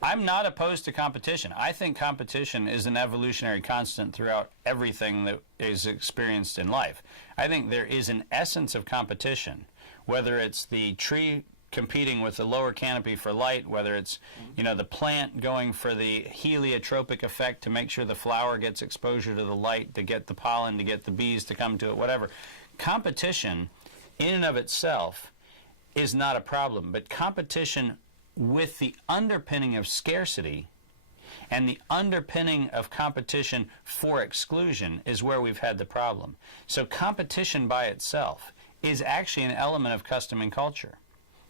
I'm not opposed to competition. I think competition is an evolutionary constant throughout everything that is experienced in life. I think there is an essence of competition, whether it's the tree competing with the lower canopy for light, whether it's, you know, the plant going for the heliotropic effect to make sure the flower gets exposure to the light, to get the pollen, to get the bees to come to it, whatever. Competition in and of itself is not a problem, but competition with the underpinning of scarcity and the underpinning of competition for exclusion is where we've had the problem. So competition by itself is actually an element of custom and culture.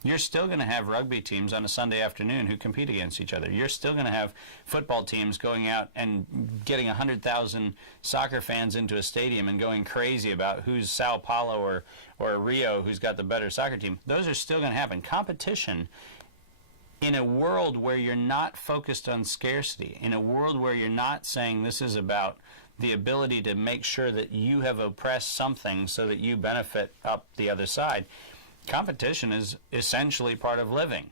You're still going to have rugby teams on a Sunday afternoon who compete against each other. You're still going to have football teams going out and getting 100,000 soccer fans into a stadium and going crazy about who's Sao Paulo or Rio who's got the better soccer team. Those are still going to happen. Competition in a world where you're not focused on scarcity, in a world where you're not saying this is about the ability to make sure that you have oppressed something so that you benefit up the other side, competition is essentially part of living.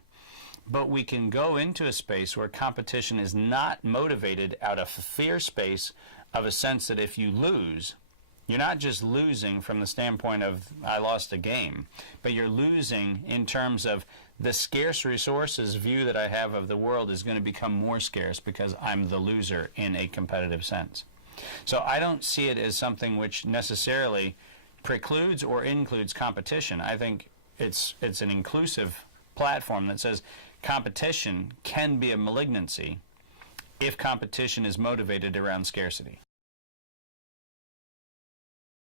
But we can go into a space where competition is not motivated out of a fear space of a sense that if you lose, you're not just losing from the standpoint of I lost a game, but you're losing in terms of the scarce resources view that I have of the world is going to become more scarce because I'm the loser in a competitive sense. So I don't see it as something which necessarily precludes or includes competition. I think it's an inclusive platform that says competition can be a malignancy if competition is motivated around scarcity.